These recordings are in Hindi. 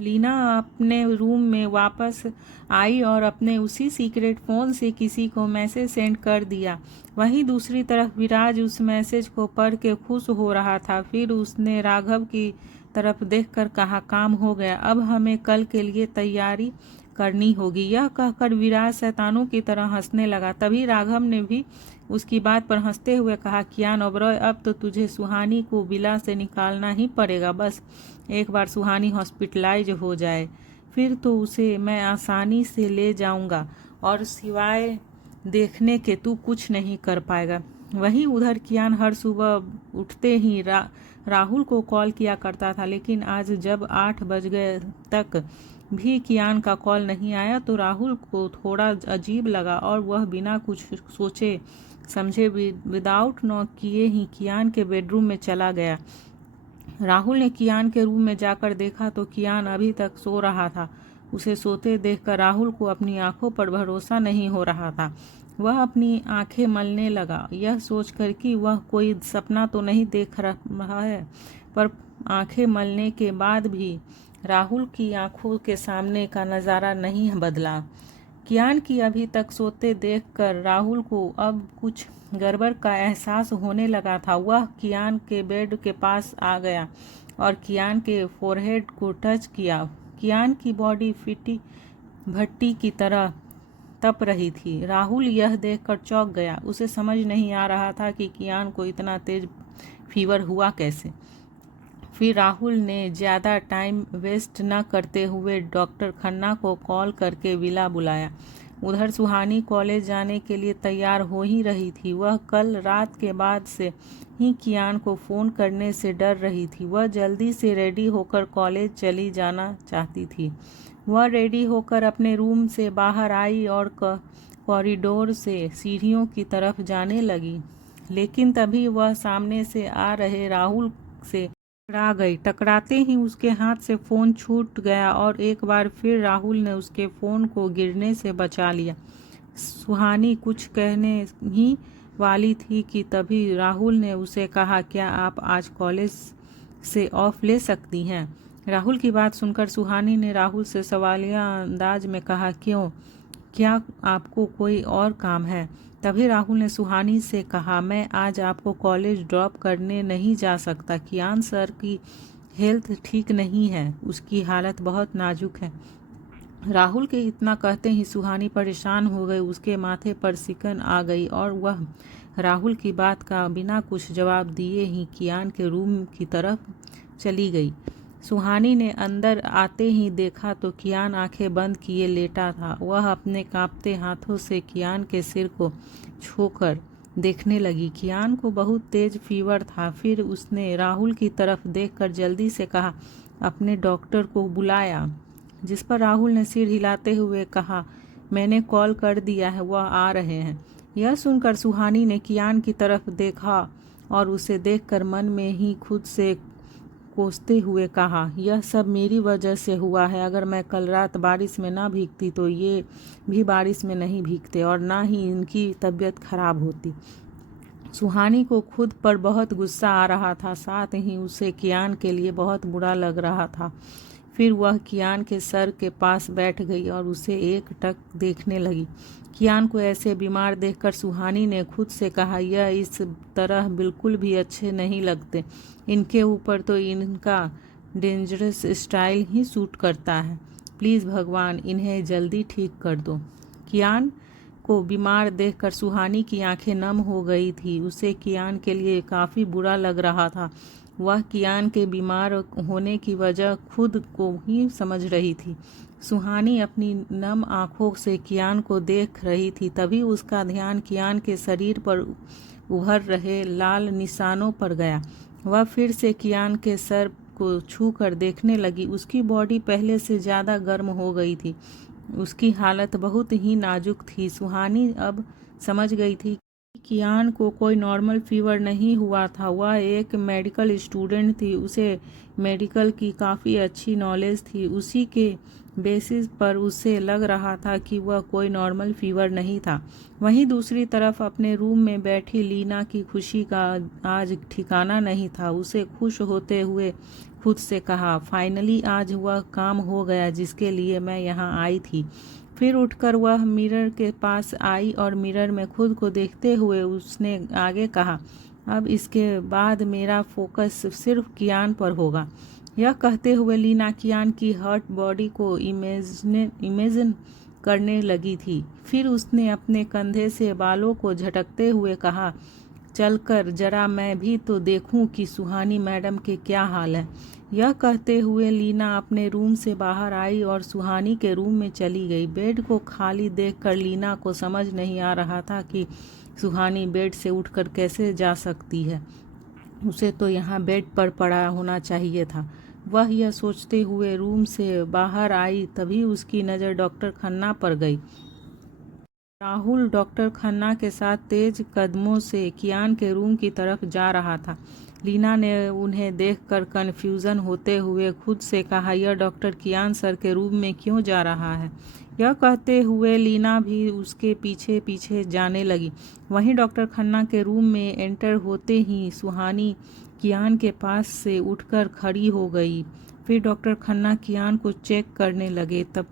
लीना अपने रूम में वापस आई और अपने उसी सीक्रेट फ़ोन से किसी को मैसेज सेंड कर दिया। वहीं दूसरी तरफ विराज उस मैसेज को पढ़ के खुश हो रहा था। फिर उसने राघव की तरफ देखकर कहा, काम हो गया, अब हमें कल के लिए तैयारी करनी होगी। यह कहकर विराज शैतानों की तरह हंसने लगा। तभी राघव ने भी उसकी बात पर हंसते हुए कहा, कियान ओबरॉय, अब तो तुझे सुहानी को विला से निकालना ही पड़ेगा। बस एक बार सुहानी हॉस्पिटलाइज हो जाए, फिर तो उसे मैं आसानी से ले जाऊंगा और सिवाय देखने के तू कुछ नहीं कर पाएगा। वहीं उधर कियान हर सुबह उठते ही राहुल को कॉल किया करता था, लेकिन आज जब 8 बज गए तक भी कियान का कॉल नहीं आया तो राहुल को थोड़ा अजीब लगा और वह बिना कुछ सोचे समझे विदाउट नॉक किए ही कियान के बेडरूम में चला गया। राहुल ने कियान के रूम में जाकर देखा तो कियान अभी तक सो रहा था। उसे सोते देखकर राहुल को अपनी आंखों पर भरोसा नहीं हो रहा था। वह अपनी आंखें मलने लगा, यह सोचकर कि वह कोई सपना तो नहीं देख रहा है, पर आंखें मलने के बाद भी राहुल की आंखों के सामने का नज़ारा नहीं बदला। कियान की अभी तक सोते देखकर राहुल को अब कुछ गड़बड़ का एहसास होने लगा था। वह कियान के बेड के पास आ गया और कियान के फोरहेड को टच किया। कियान की बॉडी फिटी भट्टी की तरह तप रही थी। राहुल यह देखकर चौंक गया। उसे समझ नहीं आ रहा था कि कियान को इतना तेज फीवर हुआ कैसे। फिर राहुल ने ज़्यादा टाइम वेस्ट न करते हुए डॉक्टर खन्ना को कॉल करके विला बुलाया। उधर सुहानी कॉलेज जाने के लिए तैयार हो ही रही थी। वह कल रात के बाद से ही कियान को फ़ोन करने से डर रही थी। वह जल्दी से रेडी होकर कॉलेज चली जाना चाहती थी। वह रेडी होकर अपने रूम से बाहर आई और कॉरिडोर से सीढ़ियों की तरफ जाने लगी, लेकिन तभी वह सामने से आ रहे राहुल से टकरा गई। टकराते ही उसके हाथ से फ़ोन छूट गया और एक बार फिर राहुल ने उसके फ़ोन को गिरने से बचा लिया। सुहानी कुछ कहने ही वाली थी कि तभी राहुल ने उसे कहा, क्या आप आज कॉलेज से ऑफ ले सकती हैं? राहुल की बात सुनकर सुहानी ने राहुल से सवालिया अंदाज में कहा, क्यों, क्या आपको कोई और काम है? तभी राहुल ने सुहानी से कहा, मैं आज आपको कॉलेज ड्रॉप करने नहीं जा सकता। कियान सर की हेल्थ ठीक नहीं है, उसकी हालत बहुत नाजुक है। राहुल के इतना कहते ही सुहानी परेशान हो गई। उसके माथे पर सिकन आ गई और वह राहुल की बात का बिना कुछ जवाब दिए ही कियान के रूम की तरफ चली गई। सुहानी ने अंदर आते ही देखा तो कियान आंखें बंद किए लेटा था। वह अपने कांपते हाथों से कियान के सिर को छूकर देखने लगी। कियान को बहुत तेज फीवर था। फिर उसने राहुल की तरफ देखकर जल्दी से कहा, अपने डॉक्टर को बुलाया? जिस पर राहुल ने सिर हिलाते हुए कहा, मैंने कॉल कर दिया है, वह आ रहे हैं। यह सुनकर सुहानी ने कियान की तरफ देखा और उसे देखकर मन में ही खुद से कोसते हुए कहा, यह सब मेरी वजह से हुआ है। अगर मैं कल रात बारिश में ना भीगती तो ये भी बारिश में नहीं भीगते और ना ही इनकी तबीयत खराब होती। सुहानी को खुद पर बहुत गुस्सा आ रहा था, साथ ही उसे कियान के लिए बहुत बुरा लग रहा था। फिर वह कियान के सर के पास बैठ गई और उसे एकटक देखने लगी। कियान को ऐसे बीमार देखकर सुहानी ने खुद से कहा, यह इस तरह बिल्कुल भी अच्छे नहीं लगते। इनके ऊपर तो इनका डेंजरस स्टाइल ही सूट करता है। प्लीज़ भगवान, इन्हें जल्दी ठीक कर दो। कियान को बीमार देखकर सुहानी की आंखें नम हो गई थी। उसे कियान के लिए काफ़ी बुरा लग रहा था। वह कियान के बीमार होने की वजह खुद को ही समझ रही थी। सुहानी अपनी नम आंखों से कियान को देख रही थी। तभी उसका ध्यान कियान के शरीर पर उभर रहे लाल निशानों पर गया। वह फिर से कियान के सर को छू कर देखने लगी। उसकी बॉडी पहले से ज़्यादा गर्म हो गई थी। उसकी हालत बहुत ही नाजुक थी। सुहानी अब समझ गई थी कि कियान को कोई नॉर्मल फीवर नहीं हुआ था। वह एक मेडिकल स्टूडेंट थी, उसे मेडिकल की काफ़ी अच्छी नॉलेज थी। उसी के बेसिस पर उसे लग रहा था कि वह कोई नॉर्मल फीवर नहीं था। वहीं दूसरी तरफ अपने रूम में बैठी लीना की खुशी का आज ठिकाना नहीं था। उसे खुश होते हुए खुद से कहा, फाइनली आज वह काम हो गया जिसके लिए मैं यहाँ आई थी। फिर उठकर वह मिरर के पास आई और मिरर में खुद को देखते हुए उसने आगे कहा, अब इसके बाद मेरा फोकस सिर्फ कियान पर होगा। यह कहते हुए लीना कियान की हर्ट बॉडी को इमेजिन करने लगी थी। फिर उसने अपने कंधे से बालों को झटकते हुए कहा, चलकर जरा मैं भी तो देखूं कि सुहानी मैडम के क्या हाल है। यह कहते हुए लीना अपने रूम से बाहर आई और सुहानी के रूम में चली गई। बेड को खाली देखकर लीना को समझ नहीं आ रहा था कि सुहानी बेड से उठकर कैसे जा सकती है। उसे तो यहाँ बेड पर पड़ा होना चाहिए था। वह यह सोचते हुए रूम से बाहर आई, तभी उसकी नज़र डॉक्टर खन्ना पर गई। राहुल डॉक्टर खन्ना के साथ तेज कदमों से कियान के रूम की तरफ जा रहा था। लीना ने उन्हें देखकर कन्फ्यूज़न होते हुए खुद से कहा, यह डॉक्टर कियान सर के रूम में क्यों जा रहा है। यह कहते हुए लीना भी उसके पीछे पीछे जाने लगी। वहीं डॉक्टर खन्ना के रूम में एंटर होते ही सुहानी कियान के पास से उठकर खड़ी हो गई। फिर डॉक्टर खन्ना कियान को चेक करने लगे। तब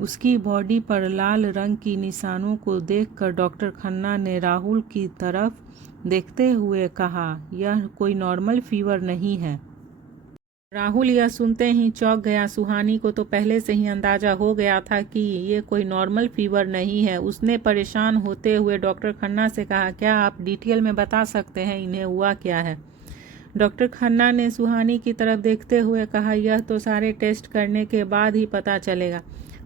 उसकी बॉडी पर लाल रंग की निशानों को देखकर डॉक्टर खन्ना ने राहुल की तरफ देखते हुए कहा, यह कोई नॉर्मल फीवर नहीं है। राहुल यह सुनते ही चौंक गया। सुहानी को तो पहले से ही अंदाजा हो गया था कि ये कोई नॉर्मल फीवर नहीं है। उसने परेशान होते हुए डॉक्टर खन्ना से कहा, क्या आप डिटेल में बता सकते हैं इन्हें हुआ क्या है। डॉक्टर खन्ना ने सुहानी की तरफ देखते हुए कहा, यह तो सारे टेस्ट करने के बाद ही पता चलेगा।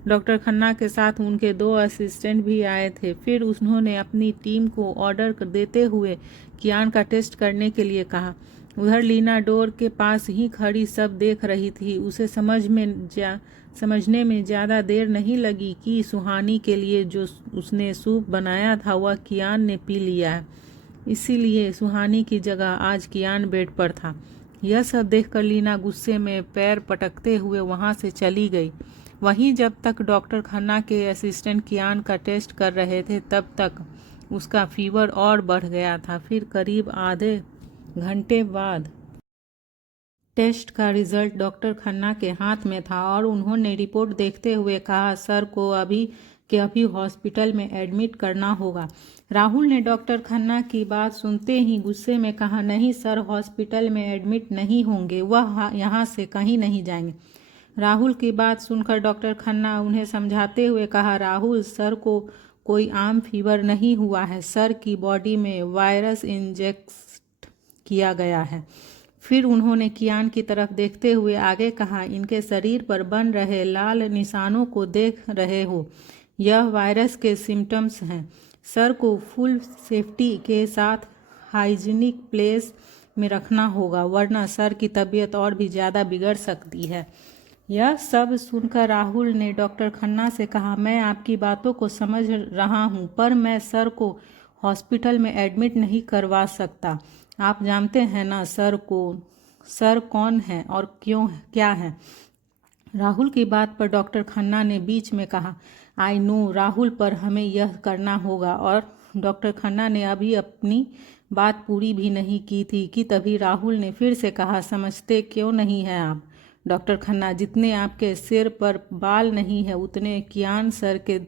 डॉक्टर खन्ना के साथ उनके 2 असिस्टेंट भी आए थे। फिर उन्होंने अपनी टीम को ऑर्डर देते हुए कियान का टेस्ट करने के लिए कहा। उधर लीना डोर के पास ही खड़ी सब देख रही थी। उसे समझने में ज़्यादा देर नहीं लगी कि सुहानी के लिए जो उसने सूप बनाया था वह कियान ने पी लिया है। इसीलिए सुहानी की जगह आज कियान बेड पर था। यह सब देखकर लीना गुस्से में पैर पटकते हुए वहां से चली गई। वहीं जब तक डॉक्टर खन्ना के असिस्टेंट कियान का टेस्ट कर रहे थे तब तक उसका फीवर और बढ़ गया था। फिर करीब आधे घंटे बाद टेस्ट का रिजल्ट डॉक्टर खन्ना के हाथ में था और उन्होंने रिपोर्ट देखते हुए कहा, सर को अभी के अभी हॉस्पिटल में एडमिट करना होगा। राहुल ने डॉक्टर खन्ना की बात सुनते ही गुस्से में कहा, नहीं सर, हॉस्पिटल में एडमिट नहीं होंगे, वह यहाँ से कहीं नहीं जाएंगे। राहुल की बात सुनकर डॉक्टर खन्ना उन्हें समझाते हुए कहा, राहुल, सर को कोई आम फीवर नहीं हुआ है, सर की बॉडी में वायरस इंजेक्ट किया गया है। फिर उन्होंने कियान की तरफ देखते हुए आगे कहा, इनके शरीर पर बन रहे लाल निशानों को देख रहे हो, यह वायरस के सिम्टम्स हैं। सर को फुल सेफ्टी के साथ हाइजीनिक प्लेस में रखना होगा, वरना सर की तबीयत और भी ज़्यादा बिगड़ सकती है। यह सब सुनकर राहुल ने डॉक्टर खन्ना से कहा, मैं आपकी बातों को समझ रहा हूँ, पर मैं सर को हॉस्पिटल में एडमिट नहीं करवा सकता। आप जानते हैं ना सर कौन है और क्यों क्या है। राहुल की बात पर डॉक्टर खन्ना ने बीच में कहा, आई नो राहुल, पर हमें यह करना होगा। और डॉक्टर खन्ना ने अभी अपनी बात पूरी भी नहीं की थी कि तभी राहुल ने फिर से कहा, समझते क्यों नहीं हैं आप डॉक्टर खन्ना, जितने आपके सिर पर बाल नहीं है उतने कियान सर के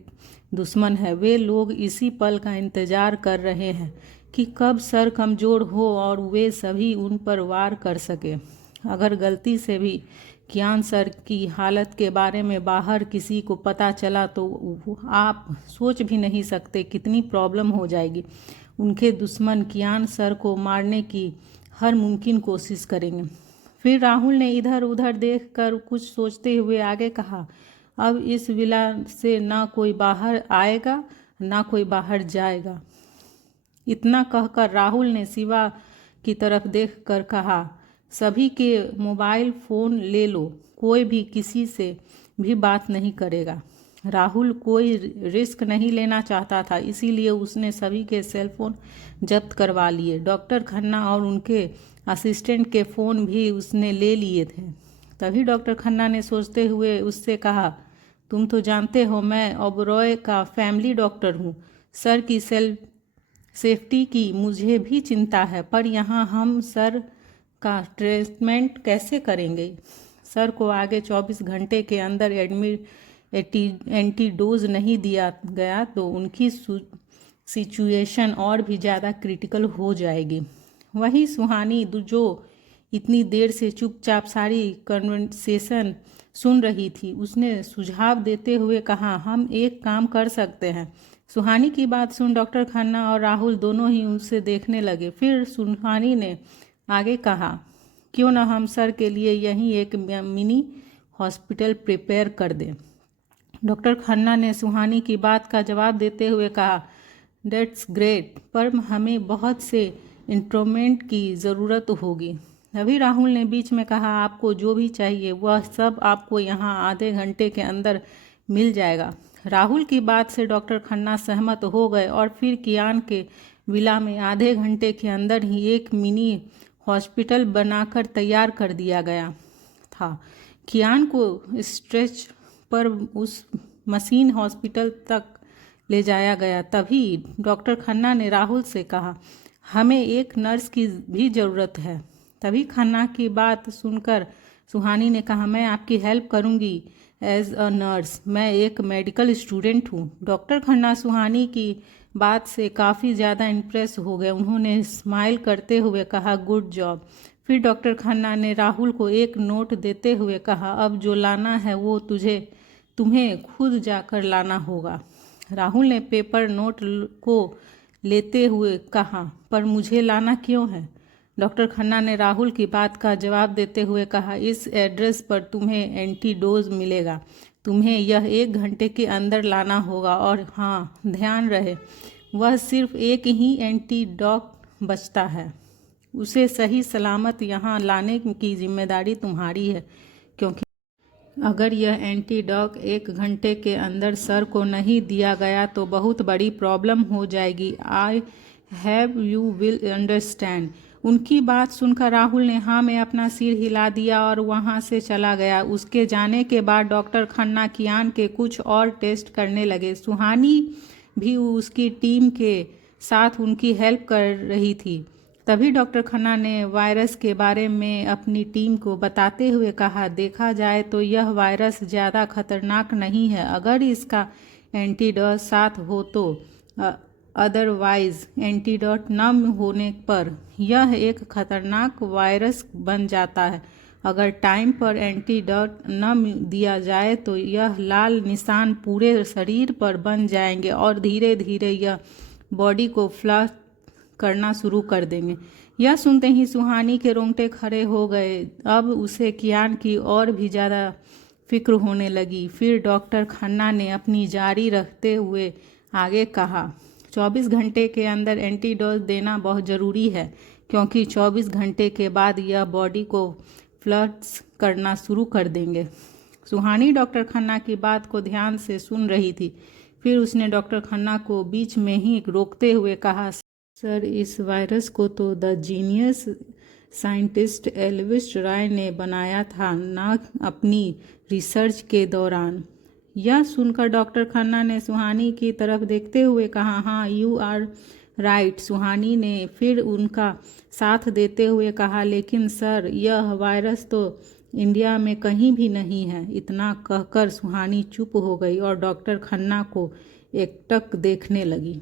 दुश्मन है। वे लोग इसी पल का इंतजार कर रहे हैं कि कब सर कमज़ोर हो और वे सभी उन पर वार कर सके। अगर गलती से भी कियान सर की हालत के बारे में बाहर किसी को पता चला तो आप सोच भी नहीं सकते कितनी प्रॉब्लम हो जाएगी। उनके दुश्मन कियान सर को मारने की हर मुमकिन कोशिश करेंगे। फिर राहुल ने इधर उधर देखकर कुछ सोचते हुए आगे कहा, अब इस विला से ना कोई बाहर आएगा ना कोई बाहर जाएगा। इतना कहकर राहुल ने शिवा की तरफ देखकर कहा, सभी के मोबाइल फ़ोन ले लो, कोई भी किसी से भी बात नहीं करेगा। राहुल कोई रिस्क नहीं लेना चाहता था, इसीलिए उसने सभी के सेल फोन जब्त करवा लिए। डॉक्टर खन्ना और उनके असिस्टेंट के फ़ोन भी उसने ले लिए थे। तभी डॉक्टर खन्ना ने सोचते हुए उससे कहा, तुम तो जानते हो मैं ओबरॉय का फैमिली डॉक्टर हूँ। सर की सेफ्टी की मुझे भी चिंता है, पर यहाँ हम सर का ट्रीटमेंट कैसे करेंगे? सर को आगे 24 घंटे के अंदर एंटीडोज नहीं दिया गया तो उनकी सिचुएशन और भी ज़्यादा क्रिटिकल हो जाएगी। वही सुहानी जो इतनी देर से चुपचाप सारी कन्वर्सेशन सुन रही थी, उसने सुझाव देते हुए कहा, हम एक काम कर सकते हैं। सुहानी की बात सुन डॉक्टर खन्ना और राहुल दोनों ही उसे देखने लगे। फिर सुहानी ने आगे कहा, क्यों ना हम सर के लिए यहीं एक मिनी हॉस्पिटल प्रिपेयर कर दें। डॉक्टर खन्ना ने सुहानी की बात का जवाब देते हुए कहा, दैट्स ग्रेट, पर हमें बहुत से इंस्ट्रूमेंट की ज़रूरत होगी। अभी राहुल ने बीच में कहा, आपको जो भी चाहिए वह सब आपको यहाँ आधे घंटे के अंदर मिल जाएगा। राहुल की बात से डॉक्टर खन्ना सहमत हो गए और फिर कियान के विला में आधे घंटे के अंदर ही एक मिनी हॉस्पिटल बनाकर तैयार कर दिया गया था। कियान को स्ट्रेच पर उस मशीन हॉस्पिटल तक ले जाया गया। तभी डॉक्टर खन्ना ने राहुल से कहा, हमें एक नर्स की भी ज़रूरत है। तभी खन्ना की बात सुनकर सुहानी ने कहा, मैं आपकी हेल्प करूंगी एज अ नर्स, मैं एक मेडिकल स्टूडेंट हूँ। डॉक्टर खन्ना सुहानी की बात से काफ़ी ज़्यादा इम्प्रेस हो गए। उन्होंने स्माइल करते हुए कहा, गुड जॉब। फिर डॉक्टर खन्ना ने राहुल को एक नोट देते हुए कहा, अब जो लाना है वो तुम्हें खुद जाकर लाना होगा। राहुल ने पेपर नोट को लेते हुए कहा, पर मुझे लाना क्यों है? डॉक्टर खन्ना ने राहुल की बात का जवाब देते हुए कहा, इस एड्रेस पर तुम्हें एंटीडोज मिलेगा, तुम्हें यह 1 घंटे के अंदर लाना होगा। और हाँ, ध्यान रहे, वह सिर्फ एक ही एंटीडॉट बचता है, उसे सही सलामत यहाँ लाने की जिम्मेदारी तुम्हारी है, क्योंकि अगर यह एंटीडॉट 1 घंटे के अंदर सर को नहीं दिया गया तो बहुत बड़ी प्रॉब्लम हो जाएगी। I have you will understand. उनकी बात सुनकर राहुल ने हाँ में अपना सिर हिला दिया और वहाँ से चला गया। उसके जाने के बाद डॉक्टर खन्ना कियान के कुछ और टेस्ट करने लगे। सुहानी भी उसकी टीम के साथ उनकी हेल्प कर रही थी। तभी डॉक्टर खन्ना ने वायरस के बारे में अपनी टीम को बताते हुए कहा, देखा जाए तो यह वायरस ज़्यादा खतरनाक नहीं है अगर इसका एंटीडोट साथ हो तो, अदरवाइज एंटीडोट न होने पर यह एक खतरनाक वायरस बन जाता है। अगर टाइम पर एंटीडोट न दिया जाए तो यह लाल निशान पूरे शरीर पर बन जाएंगे और धीरे धीरे यह बॉडी को फ्लश करना शुरू कर देंगे। यह सुनते ही सुहानी के रोंगटे खड़े हो गए। अब उसे कियान की और भी ज़्यादा फिक्र होने लगी। फिर डॉक्टर खन्ना ने अपनी जारी रखते हुए आगे कहा, 24 घंटे के अंदर एंटीडोज देना बहुत ज़रूरी है, क्योंकि 24 घंटे के बाद यह बॉडी को फ्लश करना शुरू कर देंगे। सुहानी डॉक्टर खन्ना की बात को ध्यान से सुन रही थी। फिर उसने डॉक्टर खन्ना को बीच में ही रोकते हुए कहा, सर, इस वायरस को तो द जीनियस साइंटिस्ट एल्विस राय ने बनाया था ना अपनी रिसर्च के दौरान। यह सुनकर डॉक्टर खन्ना ने सुहानी की तरफ देखते हुए कहा, हाँ, यू आर राइट। सुहानी ने फिर उनका साथ देते हुए कहा, लेकिन सर, यह वायरस तो इंडिया में कहीं भी नहीं है। इतना कहकर सुहानी चुप हो गई और डॉक्टर खन्ना को एकटक देखने लगी।